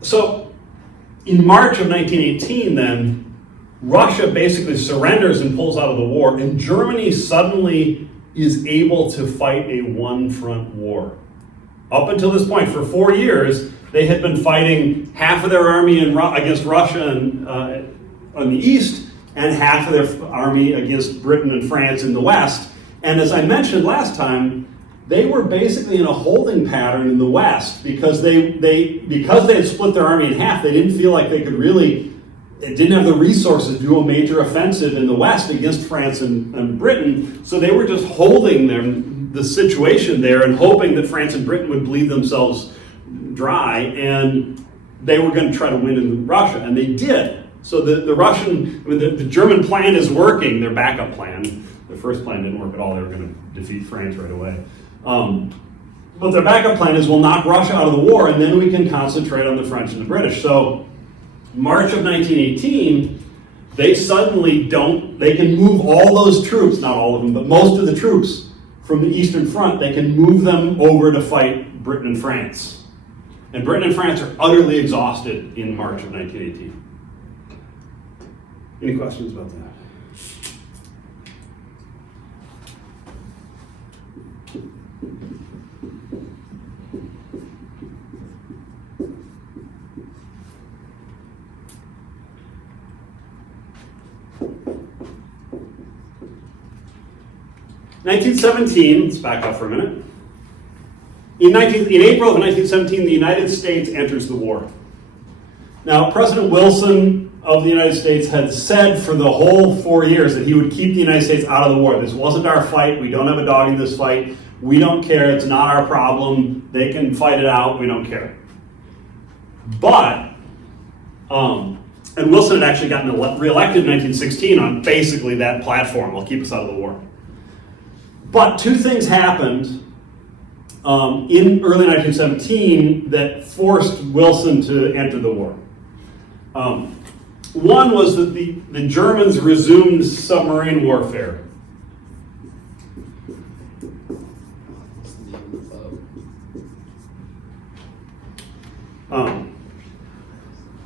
So in March of 1918 then, Russia basically surrenders and pulls out of the war, and Germany suddenly is able to fight a one-front war. Up until this point, for 4 years, they had been fighting half of their army against Russia on the east, and half of their army against Britain and France in the west. And as I mentioned last time, they were basically in a holding pattern in the west because they had split their army in half. They didn't feel like they could really. It didn't have the resources to do a major offensive in the west against France and Britain, so they were just holding the situation there and hoping that France and Britain would bleed themselves dry, and they were going to try to win in Russia, and they did. So the German plan is working, their backup plan. Their first plan didn't work at all. They were going to defeat France right away. But their backup plan is we'll knock Russia out of the war, and then we can concentrate on the French and the British. So March of 1918, they suddenly they can move all those troops, not all of them, but most of the troops from the Eastern Front, they can move them over to fight Britain and France. And Britain and France are utterly exhausted in March of 1918. Any questions about that? 1917, let's back up for a minute. In April of 1917, the United States enters the war. Now, President Wilson of the United States had said for the whole 4 years that he would keep the United States out of the war. This wasn't our fight. We don't have a dog in this fight. We don't care. It's not our problem. They can fight it out. We don't care. But, and Wilson had actually gotten reelected in 1916 on basically that platform. I'll keep us out of the war. But two things happened in early 1917 that forced Wilson to enter the war. One was that the Germans resumed submarine warfare.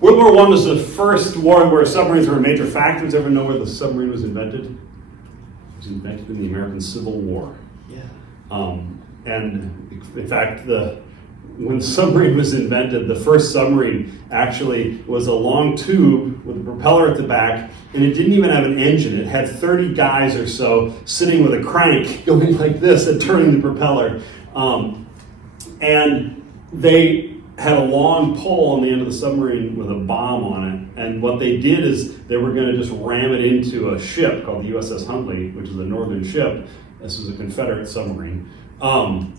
World War I was the first war where submarines were a major factor. Does everyone know where the submarine was invented? It was invented in the American Civil War. Yeah. And in fact, when the submarine was invented, the first submarine actually was a long tube with a propeller at the back, and it didn't even have an engine. It had 30 guys or so sitting with a crank going like this and turning the propeller. And they had a long pole on the end of the submarine with a bomb on it. And what they did is they were going to just ram it into a ship called the USS Huntley, which is a northern ship. This was a Confederate submarine. And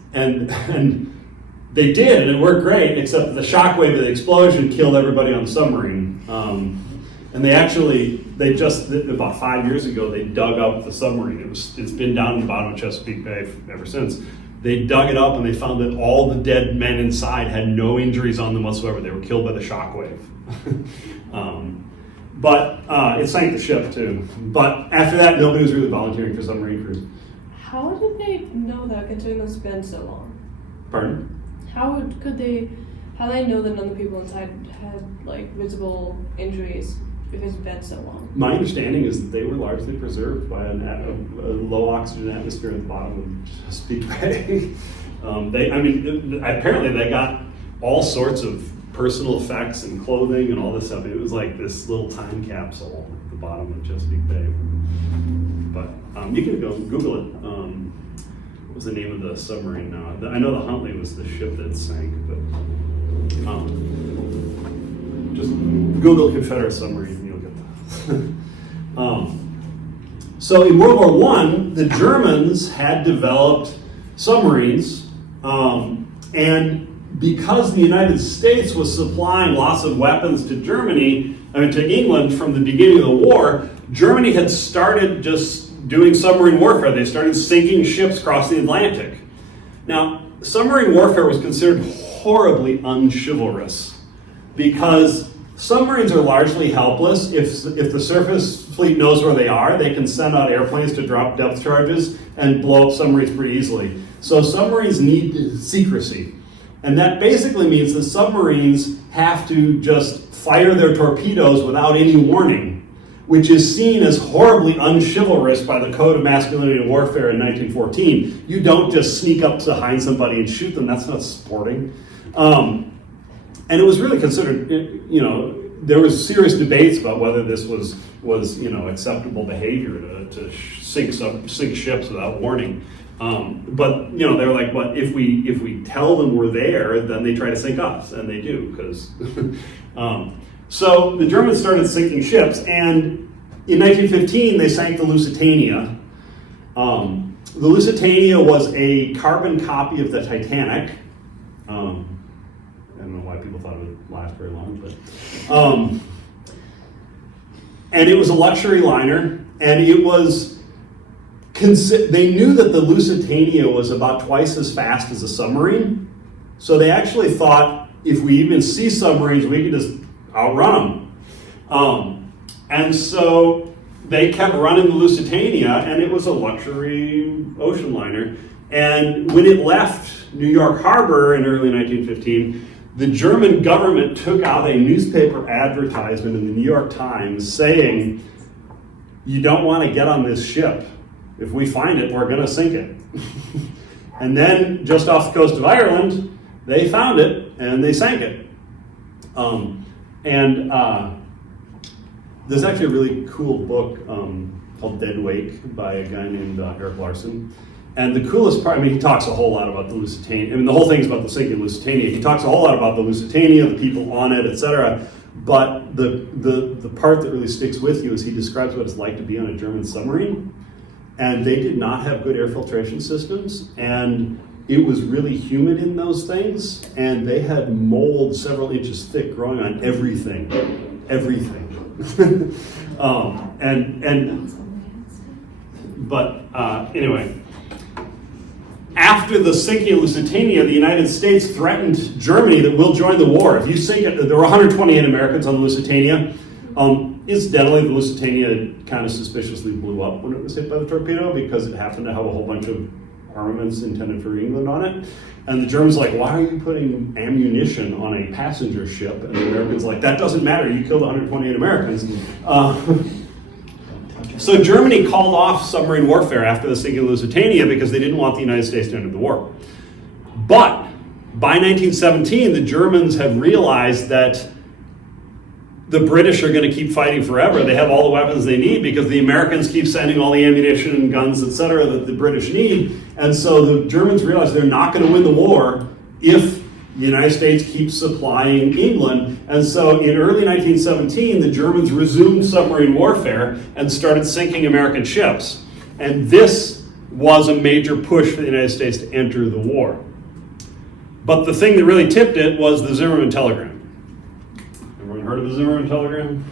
they did, and it worked great, except that the shockwave of the explosion killed everybody on the submarine. And they just about 5 years ago, they dug up the submarine. It's been down in the bottom of Chesapeake Bay ever since. They dug it up and they found that all the dead men inside had no injuries on them whatsoever. They were killed by the shockwave. But it sank the ship too. But after that, nobody was really volunteering for submarine crews. How did they know that, considering it's been so long? Pardon? How did they know that none of the people inside had visible injuries if it's been so long? My understanding is that they were largely preserved by a low oxygen atmosphere at the bottom of Chesapeake Bay. Apparently they got all sorts of personal effects and clothing and all this stuff. It was like this little time capsule at the bottom of Chesapeake Bay. But you can go Google it. What was the name of the submarine now? I know the Huntley was the ship that sank, but just Google Confederate submarine and you'll get that. So in World War I, the Germans had developed submarines, and because the United States was supplying lots of weapons to to England from the beginning of the war, Germany had started just doing submarine warfare. They started sinking ships across the Atlantic. Now, submarine warfare was considered horribly unchivalrous because submarines are largely helpless. If the surface fleet knows where they are, they can send out airplanes to drop depth charges and blow up submarines pretty easily. So submarines need secrecy. And that basically means the submarines have to just fire their torpedoes without any warning, which is seen as horribly unchivalrous by the Code of Masculinity and Warfare in 1914. You don't just sneak up behind somebody and shoot them. That's not sporting. And it was really considered, there was serious debates about whether this was acceptable behavior to sink ships without warning. But they were like, "But if we tell them we're there, then they try to sink us," and they do because. So the Germans started sinking ships, and in 1915 they sank the Lusitania. The Lusitania was a carbon copy of the Titanic. I don't know why people thought it would last very long, but and it was a luxury liner, and it was. They knew that the Lusitania was about twice as fast as a submarine, so they actually thought if we even see submarines, we could just outrun them. And so they kept running the Lusitania, and it was a luxury ocean liner. And when it left New York Harbor in early 1915, the German government took out a newspaper advertisement in the New York Times saying, "You don't want to get on this ship. If we find it, we're going to sink it." And then, just off the coast of Ireland, they found it and they sank it. There's actually a really cool book called Dead Wake by a guy named Eric Larson. And the coolest part, he talks a whole lot about the Lusitania. The whole thing's about the sinking Lusitania. He talks a whole lot about the Lusitania, the people on it, etc. But the part that really sticks with you is he describes what it's like to be on a German submarine. And they did not have good air filtration systems, and it was really humid in those things, and they had mold several inches thick growing on everything. Anyway, after the sinking of Lusitania, the United States threatened Germany that we'll join the war. If you sink it, there were 128 Americans on the Lusitania. Incidentally, the Lusitania kind of suspiciously blew up when it was hit by the torpedo because it happened to have a whole bunch of armaments intended for England on it. And the Germans were like, "Why are you putting ammunition on a passenger ship?" And the Americans were like, "That doesn't matter, you killed 128 Americans." So Germany called off submarine warfare after the sinking of Lusitania because they didn't want the United States to enter the war. But by 1917, the Germans have realized that the British are going to keep fighting forever. They have all the weapons they need because the Americans keep sending all the ammunition and guns, etc., that the British need. And so the Germans realize they're not going to win the war if the United States keeps supplying England. And so in early 1917, the Germans resumed submarine warfare and started sinking American ships. And this was a major push for the United States to enter the war. But the thing that really tipped it was the Zimmermann telegram. Everyone heard of the Zimmermann telegram?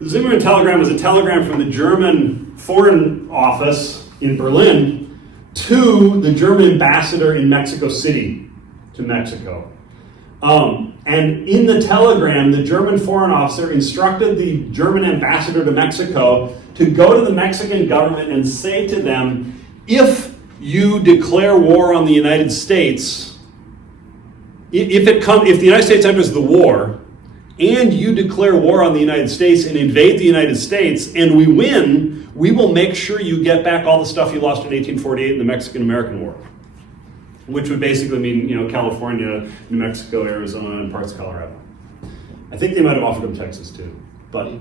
The Zimmermann telegram was a telegram from the German Foreign Office in Berlin to the German ambassador in Mexico City to Mexico. And in the telegram, the German foreign officer instructed the German ambassador to Mexico to go to the Mexican government and say to them, if you declare war on the United States, if the United States enters the war, and you declare war on the United States and invade the United States, and we win, we will make sure you get back all the stuff you lost in 1848 in the Mexican-American War. Which would basically mean, California, New Mexico, Arizona, and parts of Colorado. I think they might have offered them Texas too. But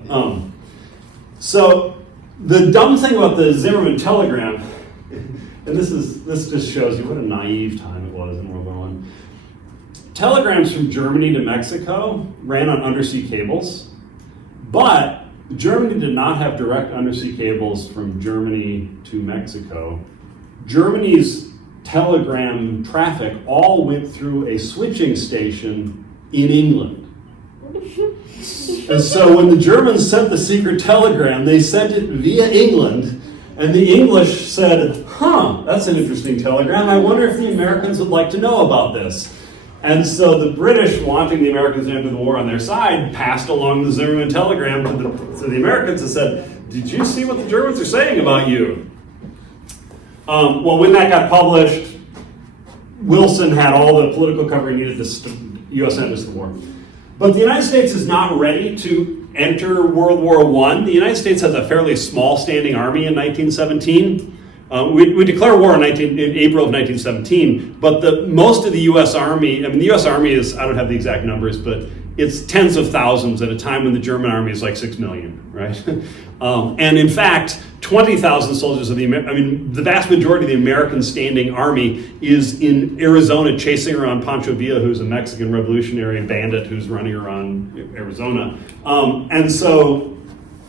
so the dumb thing about the Zimmermann telegram, and this just shows you what a naive time it was in World War I. Telegrams from Germany to Mexico ran on undersea cables, but Germany did not have direct undersea cables from Germany to Mexico. Germany's telegram traffic all went through a switching station in England. And so when the Germans sent the secret telegram, they sent it via England, and the English said, that's an interesting telegram. I wonder if the Americans would like to know about this. And so the British, wanting the Americans to enter the war on their side, passed along the Zimmerman telegram to the Americans and said, did you see what the Germans are saying about you? Well, when that got published, Wilson had all the political cover he needed to U.S. enters the war. But the United States is not ready to enter World War I. The United States has a fairly small standing army in 1917. We declare war in April of 1917, but most of the U.S. Army, the U.S. Army is, I don't have the exact numbers, but it's tens of thousands at a time when the German army is like 6 million, right? And in fact, 20,000 soldiers of the vast majority of the American standing army is in Arizona chasing around Pancho Villa, who's a Mexican revolutionary bandit who's running around Arizona. And so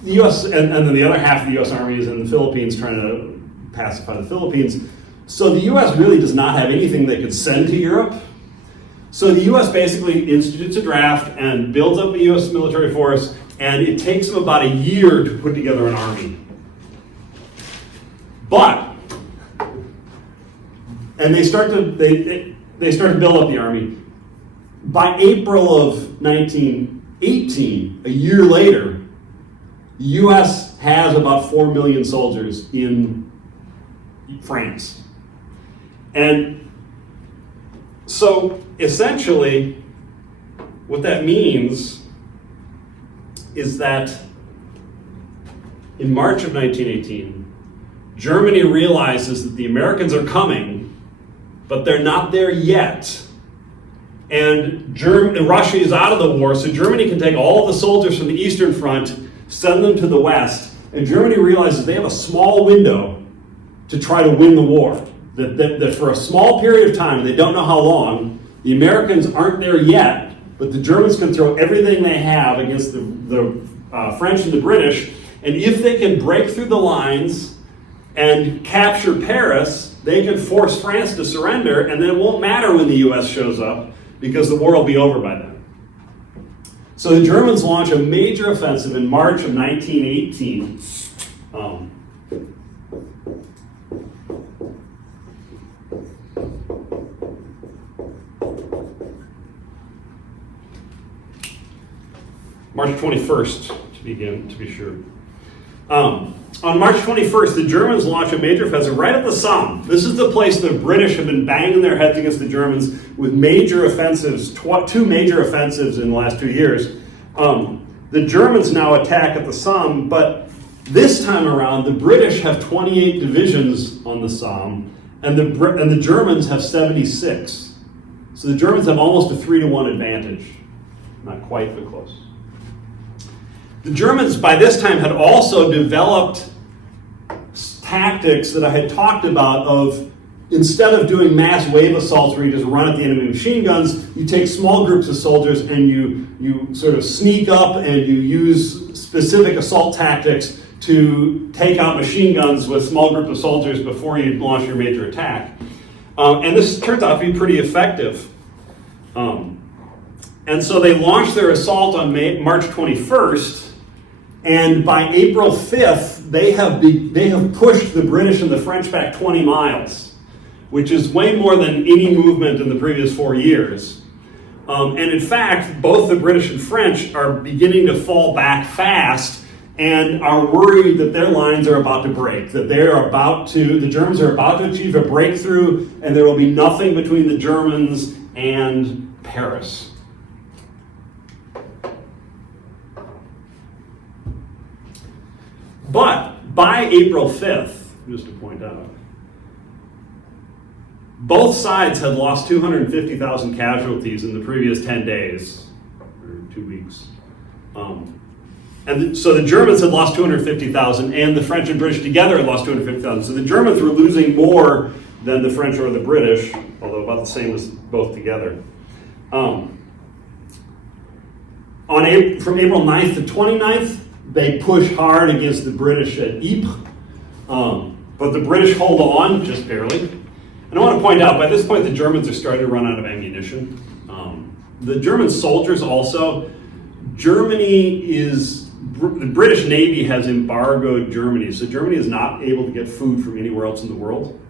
the U.S., and then the other half of the U.S. Army is in the Philippines trying to pacify the Philippines. So the U.S. really does not have anything they could send to Europe. So the U.S. basically institutes a draft and builds up a U.S. military force, and it takes them about a year to put together an army. But, and they start to build up the army. By April of 1918, a year later, the U.S. has about 4 million soldiers in France. And so essentially, what that means is that in March of 1918, Germany realizes that the Americans are coming, but they're not there yet. And Russia is out of the war, so Germany can take all the soldiers from the Eastern Front, send them to the West, and Germany realizes they have a small window to try to win the war. That for a small period of time, they don't know how long, the Americans aren't there yet, but the Germans can throw everything they have against the French and the British, and if they can break through the lines and capture Paris, they can force France to surrender, and then it won't matter when the U.S. shows up, because the war will be over by then. So the Germans launch a major offensive in March of 1918. March 21st, to be sure. On March 21st, the Germans launch a major offensive right at the Somme. This is the place the British have been banging their heads against the Germans with major offensives, two major offensives in the last 2 years. The Germans now attack at the Somme, but this time around, the British have 28 divisions on the Somme, and the Germans have 76. So the Germans have almost a 3-to-1 advantage. Not quite, but close. The Germans, by this time, had also developed tactics that I had talked about of, instead of doing mass wave assaults where you just run at the enemy machine guns, you take small groups of soldiers and you sort of sneak up and you use specific assault tactics to take out machine guns with small groups of soldiers before you launch your major attack. And this turns out to be pretty effective. And so they launched their assault on March 21st, and by April 5th, they have pushed the British and the French back 20 miles, which is way more than any movement in the previous 4 years. And in fact, both the British and French are beginning to fall back fast and are worried that their lines are about to break, that the Germans are about to achieve a breakthrough, and there will be nothing between the Germans and Paris. But by April 5th, just to point out, both sides had lost 250,000 casualties in the previous 10 days, or 2 weeks. So the Germans had lost 250,000, and the French and British together had lost 250,000. So the Germans were losing more than the French or the British, although about the same as both together. From April 9th to 29th, they push hard against the British at Ypres, but the British hold on, just barely. And I want to point out, by this point, the Germans are starting to run out of ammunition. The German soldiers also, the British Navy has embargoed Germany, so Germany is not able to get food from anywhere else in the world.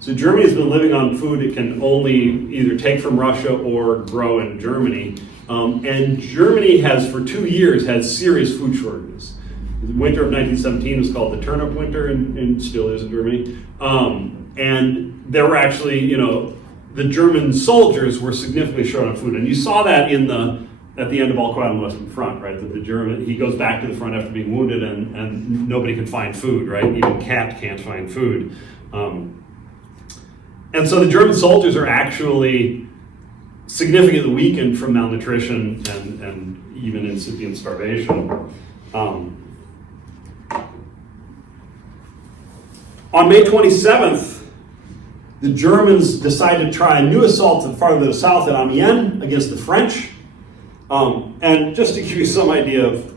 So Germany has been living on food it can only either take from Russia or grow in Germany. And Germany has, for 2 years, had serious food shortages. The winter of 1917 was called the turnip winter, and still is in Germany. And there were actually, the German soldiers were significantly short on food. And you saw that at the end of All Quiet on the Western Front, right? That he goes back to the front after being wounded and nobody can find food, right? Even Cat can't find food. And so the German soldiers are actually significantly weakened from malnutrition and even incipient starvation. On May 27th, the Germans decided to try a new assault farther to the south at Amiens against the French. And just to give you some idea of,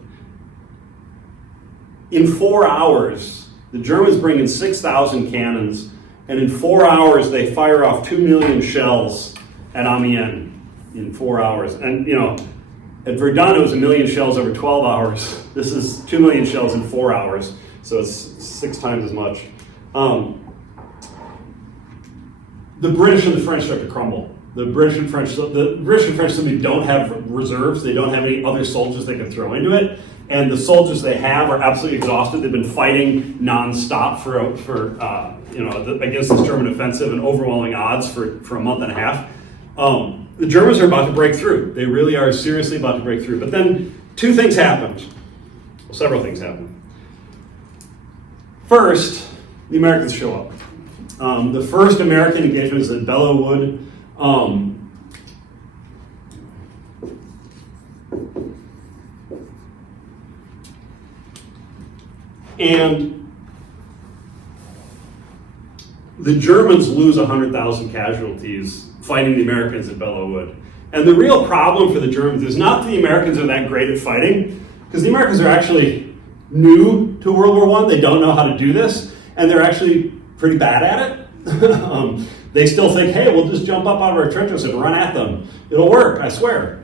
in 4 hours, the Germans bring in 6,000 cannons, and in 4 hours they fire off 2 million shells at Amiens in 4 hours. And at Verdun it was 1 million shells over 12 hours. This is 2 million shells in 4 hours, so it's 6 times as much. The British and the French start to crumble. The British and French simply don't have reserves. They don't have any other soldiers they can throw into it. And the soldiers they have are absolutely exhausted. They've been fighting nonstop against this German offensive and overwhelming odds for a month and a half. The Germans are about to break through. They really are seriously about to break through. But then several things happened. First, the Americans show up. The first American engagement is at Belleau Wood. And the Germans lose 100,000 casualties fighting the Americans at Belleau Wood. And the real problem for the Germans is not that the Americans are that great at fighting, because the Americans are actually new to World War I. They don't know how to do this, and they're actually pretty bad at it. They still think, hey, we'll just jump up out of our trenches and run at them. It'll work, I swear.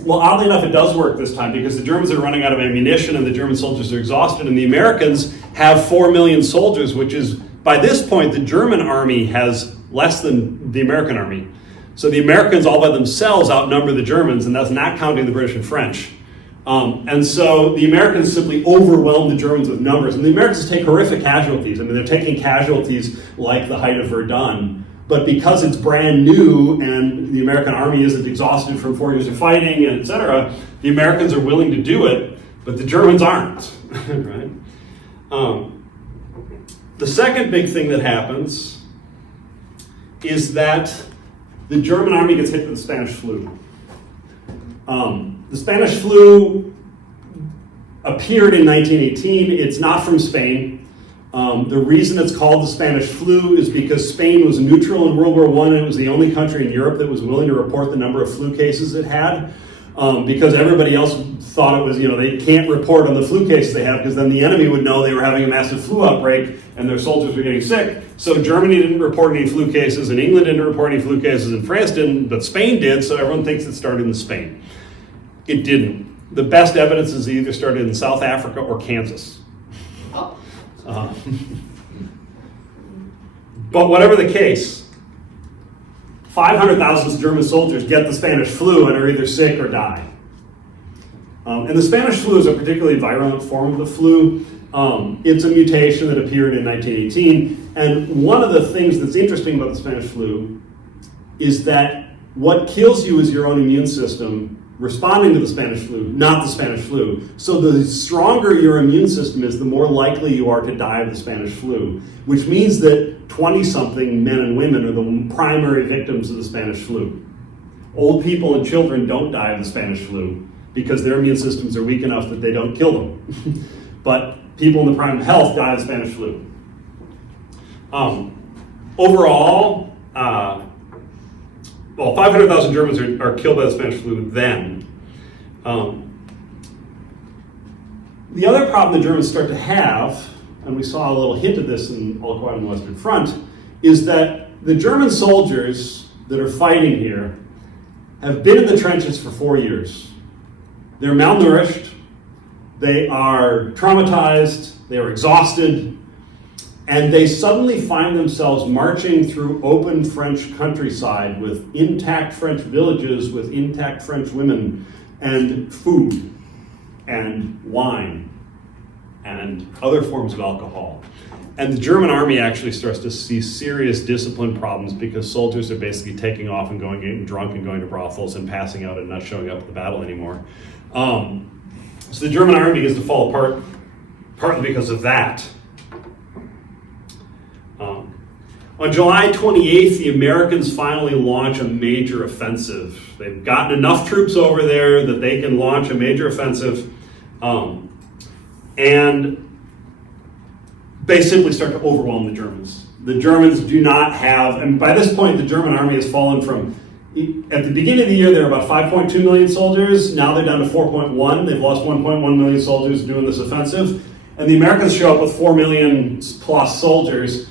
Well, oddly enough, it does work this time because the Germans are running out of ammunition and the German soldiers are exhausted, and the Americans have 4 million soldiers, which is, by this point, the German army has less than the American army. So the Americans all by themselves outnumber the Germans, and that's not counting the British and French. And so the Americans simply overwhelm the Germans with numbers, and the Americans take horrific casualties. I mean, they're taking casualties like the height of Verdun, but because it's brand new and the American army isn't exhausted from 4 years of fighting, et cetera, the Americans are willing to do it, but the Germans aren't, right? The second big thing that happens is that the German army gets hit with the Spanish flu. The Spanish flu appeared in 1918. It's not from Spain. The reason it's called the Spanish flu is because Spain was neutral in World War I, and it was the only country in Europe that was willing to report the number of flu cases it had, because everybody else thought it was, they can't report on the flu cases they have because then the enemy would know they were having a massive flu outbreak and their soldiers were getting sick. So Germany didn't report any flu cases, and England didn't report any flu cases, and France didn't, but Spain did, so everyone thinks it started in Spain. It didn't. The best evidence is it either started in South Africa or Kansas. But whatever the case, 500,000 German soldiers get the Spanish flu and are either sick or die. And the Spanish flu is a particularly virulent form of the flu. It's a mutation that appeared in 1918. And one of the things that's interesting about the Spanish flu is that what kills you is your own immune system responding to the Spanish flu, not the Spanish flu. So the stronger your immune system is, the more likely you are to die of the Spanish flu, which means that 20-something men and women are the primary victims of the Spanish flu. Old people and children don't die of the Spanish flu because their immune systems are weak enough that they don't kill them. But people in the prime of health die of the Spanish flu. Overall, 500,000 Germans are killed by the Spanish flu then. The other problem the Germans start to have, and we saw a little hint of this in All Quiet on the Western Front, is that the German soldiers that are fighting here have been in the trenches for 4 years. They're malnourished, they are traumatized, they are exhausted, And they suddenly find themselves marching through open French countryside with intact French villages, with intact French women, and food, and wine, and other forms of alcohol. And the German army actually starts to see serious discipline problems because soldiers are basically taking off and getting drunk and going to brothels and passing out and not showing up at the battle anymore. So the German army begins to fall apart, partly because of that. On July 28th, the Americans finally launch a major offensive. They've gotten enough troops over there that they can launch a major offensive, and they simply start to overwhelm the Germans. The Germans do not have, and by this point, the German army has fallen from, at the beginning of the year, they were about 5.2 million soldiers. Now they're down to 4.1. They've lost 1.1 million soldiers doing this offensive. And the Americans show up with 4 million plus soldiers.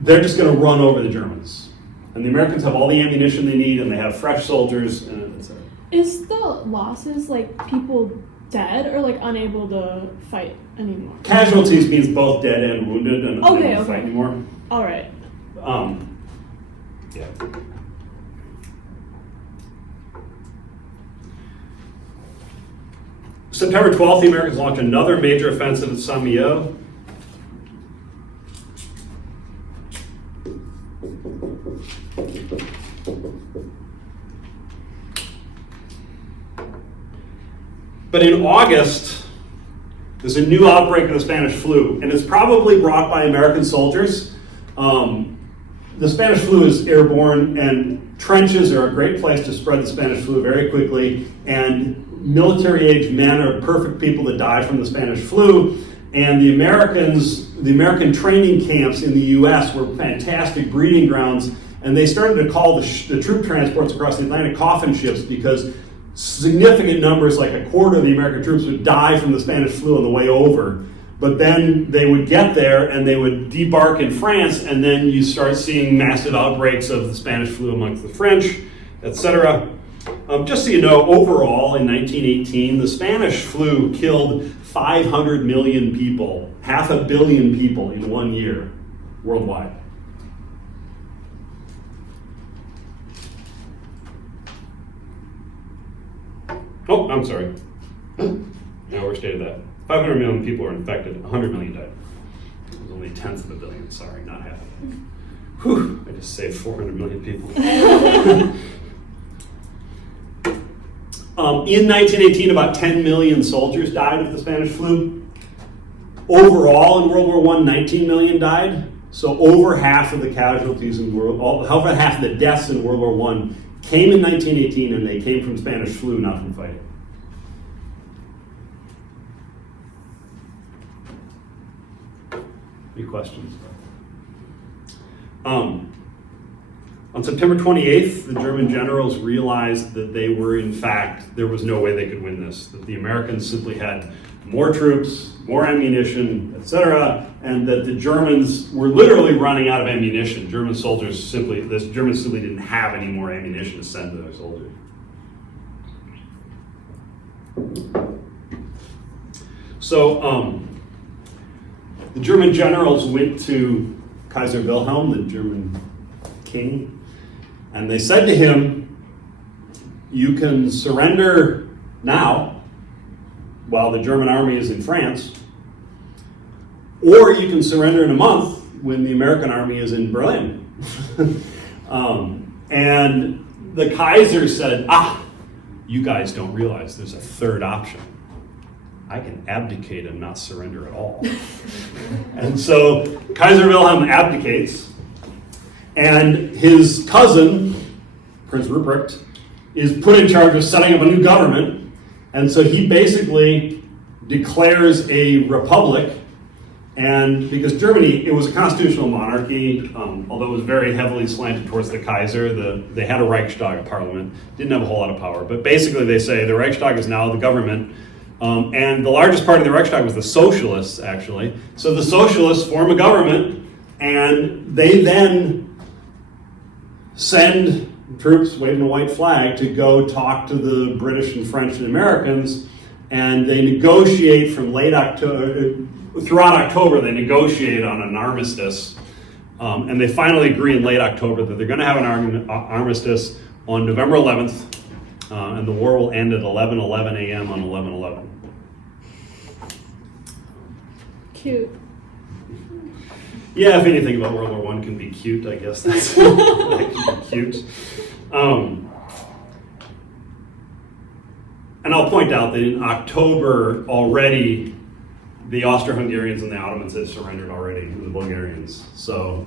They're just going to run over the Germans. And the Americans have all the ammunition they need, and they have fresh soldiers, and etc. Is the losses like people dead or like unable to fight anymore? Casualties means both dead and wounded and unable to fight anymore. All right. Yeah. September 12th, the Americans launch another major offensive at Saint-Malo. But in August, there's a new outbreak of the Spanish flu, and it's probably brought by American soldiers. The Spanish flu is airborne, and trenches are a great place to spread the Spanish flu very quickly, and military-age men are perfect people to die from the Spanish flu, and the American training camps in the U.S. were fantastic breeding grounds, and they started to call the troop transports across the Atlantic coffin ships because significant numbers, like a quarter of the American troops, would die from the Spanish flu on the way over. But then they would get there and they would debark in France, and then you start seeing massive outbreaks of the Spanish flu amongst the French, etc. Just so you know, overall in 1918, the Spanish flu killed 500 million people, 500 million people in 1 year worldwide. Oh, I'm sorry. I overstated that. 500 million people are infected, 100 million died. It was only a tenth of a billion, sorry, not half a billion. Whew, I just saved 400 million people. In 1918, about 10 million soldiers died of the Spanish flu. Overall, in World War I, 19 million died. So over half of the casualties in over half of the deaths in World War I came in 1918, and they came from Spanish flu, not from fighting. Any questions? On September 28th, the German generals realized that they were, in fact, there was no way they could win this, that the Americans simply had more troops, more ammunition, etc., and that the Germans were literally running out of ammunition. The Germans simply didn't have any more ammunition to send to their soldiers. So the German generals went to Kaiser Wilhelm, the German king, and they said to him, you can surrender now while the German army is in France, or you can surrender in a month when the American army is in Berlin. And the Kaiser said, you guys don't realize there's a third option. I can abdicate and not surrender at all. And so Kaiser Wilhelm abdicates, and his cousin, Prince Rupert, is put in charge of setting up a new government. And so he basically declares a republic. And because Germany, it was a constitutional monarchy, although it was very heavily slanted towards the Kaiser. They had a Reichstag, a parliament, didn't have a whole lot of power. But basically they say the Reichstag is now the government. And the largest part of the Reichstag was the socialists, actually. So the socialists form a government, and they then send troops waving a white flag to go talk to the British and French and Americans And they negotiate from late October, throughout October, they negotiate on an armistice. And they finally agree in late October that they're going to have an armistice on November 11th, and the war will end at 11:11 a.m. on 11/11. Cute. Yeah, if anything about World War I can be cute, I guess that's that can be cute. And I'll point out that in October already, the Austro-Hungarians and the Ottomans had surrendered already to the Bulgarians. So,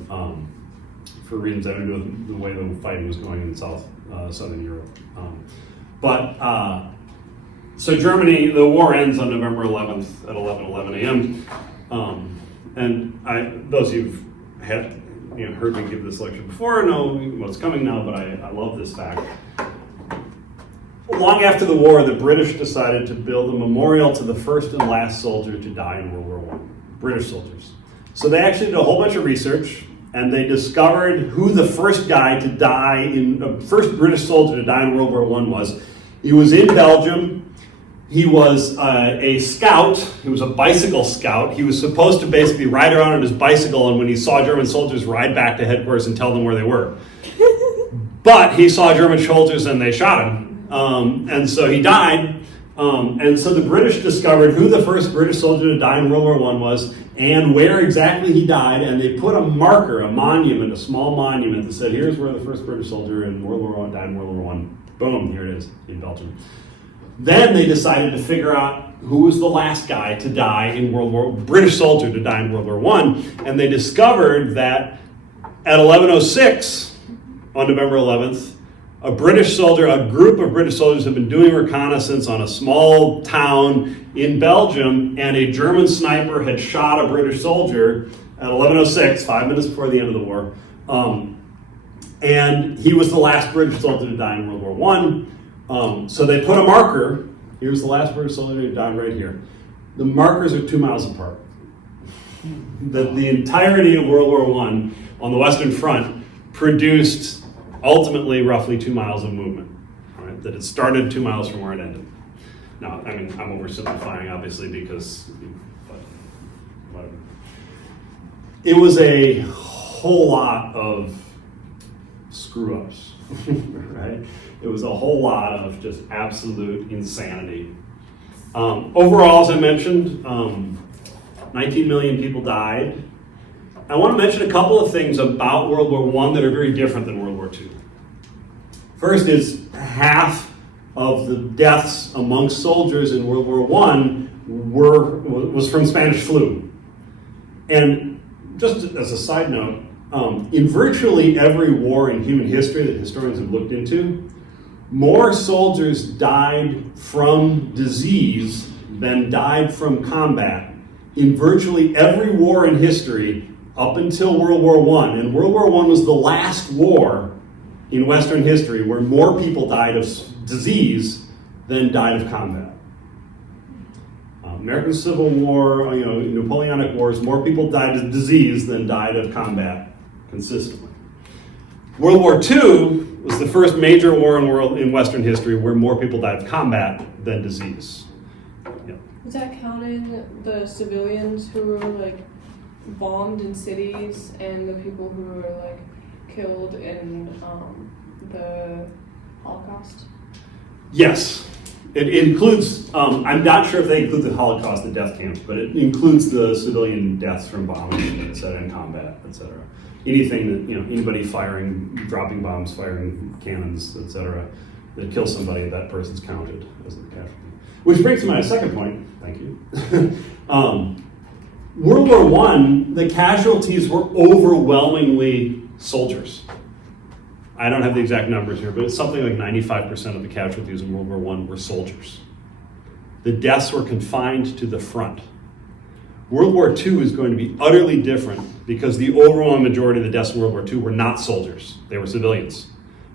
for reasons having to do with the way the fighting was going in Southern Europe. So Germany, the war ends on November 11th at 11:11 a.m. And those of you who've heard me give this lecture before know what's coming now, but I love this fact. Long after the war, the British decided to build a memorial to the first and last soldier to die in World War I, British soldiers. So they actually did a whole bunch of research, and they discovered who the first guy to die first British soldier to die in World War I was. He was in Belgium. He was a scout. He was a bicycle scout. He was supposed to basically ride around on his bicycle, and when he saw German soldiers, ride back to headquarters and tell them where they were. But he saw German soldiers and they shot him. And so he died. And so the British discovered who the first British soldier to die in World War I was and where exactly he died. And they put a marker, a monument, a small monument that said, here's where the first British soldier in World War I died in World War I. Boom, here it is in Belgium. Then they decided to figure out who was the last guy to die in British soldier to die in World War I. And they discovered that at 11:06 on November 11th, a group of British soldiers had been doing reconnaissance on a small town in Belgium, and a German sniper had shot a British soldier at 11:06, 5 minutes before the end of the war. And he was the last British soldier to die in World War I. So they put a marker. Here's the last British soldier who died right here. The markers are 2 miles apart. The entirety of World War I on the Western Front produced ultimately roughly 2 miles of movement, right? That it started 2 miles from where it ended. Now, I mean, I'm oversimplifying, obviously, but whatever. It was a whole lot of screw-ups, right? It was a whole lot of just absolute insanity. Overall, as I mentioned, 19 million people died. I want to mention a couple of things about World War I that are very different than World War II. First is half of the deaths amongst soldiers in World War I was from Spanish flu. And just as a side note, in virtually every war in human history that historians have looked into, more soldiers died from disease than died from combat. In virtually every war in history, up until World War I, and World War I was the last war in Western history where more people died of disease than died of combat. American Civil War, Napoleonic Wars, more people died of disease than died of combat consistently. World War II was the first major war in Western history where more people died of combat than disease. Yeah. Is that counting the civilians who were bombed in cities and the people who were killed in the Holocaust? Yes. It includes, I'm not sure if they include the Holocaust, the death camps, but it includes the civilian deaths from bombing, et cetera, and combat, et cetera. Anything that, anybody dropping bombs, firing cannons, et cetera, that kills somebody, that person's counted as a casualty. Which brings me to my second point, thank you. World War I, the casualties were overwhelmingly soldiers. I don't have the exact numbers here, but it's something like 95% of the casualties in World War I were soldiers. The deaths were confined to the front. World War II is going to be utterly different because the overwhelming majority of the deaths in World War II were not soldiers, they were civilians.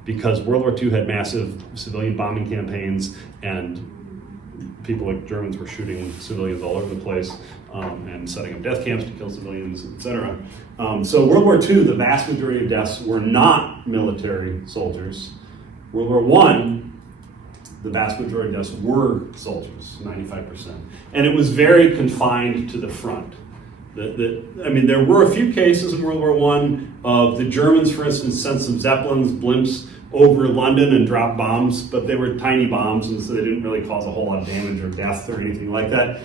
Because World War II had massive civilian bombing campaigns and people like Germans were shooting civilians all over the place and setting up death camps to kill civilians, etc. So World War II, the vast majority of deaths were not military soldiers. World War I, the vast majority of deaths were soldiers, 95%. And it was very confined to the front. There were a few cases in World War I of the Germans, for instance, sent some Zeppelins, blimps, over London and dropped bombs, but they were tiny bombs, and so they didn't really cause a whole lot of damage or death or anything like that.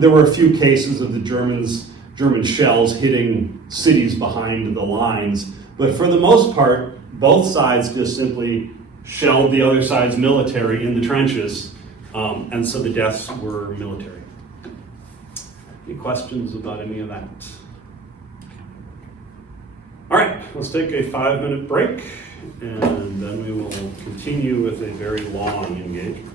There were a few cases of the German shells hitting cities behind the lines, but for the most part, both sides just simply shelled the other side's military in the trenches, and so the deaths were military. Any questions about any of that? All right, let's take a 5-minute break, and then we will continue with a very long engagement.